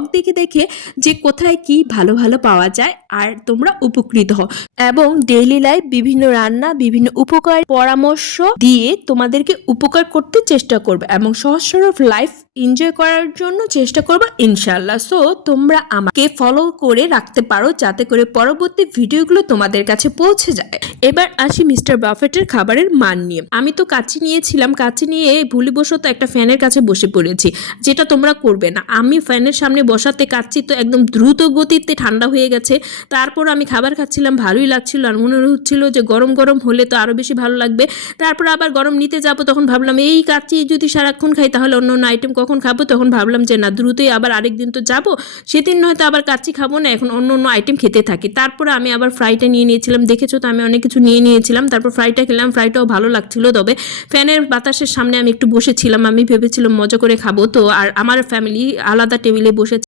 Blog দেখে দেখে যে কোথায় কি ভালো ভালো পাওয়া যায় আর তোমরা উপকৃত হও এবং ডেইলি লাইফ বিভিন্ন রান্না বিভিন্ন উপকার পরামর্শ দিয়ে তোমাদেরকে উপকার করতে চেষ্টা করবে এবং সহজ সরল লাইফ এনজয় করার জন্য চেষ্টা করবো ইনশাল্লাহ। সো তোমরা আমাকে ফলো করে রাখতে পারো যাতে করে পরবর্তী ভিডিওগুলো তোমাদের কাছে পৌঁছে যায়। এবার আসি মিস্টার বাফেটের খাবারের মান নিয়ে। আমি তো কাচ্চি নিয়েছিলাম, কাচ্চি নিয়ে ভুলবশত একটা ফ্যানের কাছে বসে পড়েছি, যেটা তোমরা করবে না। আমি ফ্যানের সামনে বসাতে কাচ্চি তো একদম দ্রুত গতিতে ঠান্ডা হয়ে গেছে। তারপর আমি খাবার খাচ্ছিলাম, ভালোই লাগছিল আর মনে হচ্ছিল যে গরম গরম হলে তো আরও বেশি ভালো লাগবে। তারপর আবার গরম নিতে যাবো, তখন ভাবলাম এই কাচ্চি যদি সারাক্ষণ খাই তাহলে অন্য অন্য আইটেম কখন খাবো। তখন ভাবলাম যে না, দ্রুতই আবার আরেকদিন তো যাবো, সেদিন নয়তো আবার কাচ্চি খাবো না, এখন অন্য অন্য আইটেম খেতে থাকি। তারপরে আমি আবার ফ্রাইটা নিয়ে নিয়েছিলাম, দেখেছো তো আমি অনেক কিছু নিয়ে নিয়েছিলাম। তারপর ফ্রাইটা খেলাম, ফ্রাইটাও ভালো লাগছিল। তবে ফ্যানের বাতাসের সামনে আমি একটু বসেছিলাম, আমি ভেবেছিলাম মজা করে খাবো তো। আর আমার ফ্যামিলি আলাদা টেবিলে বসে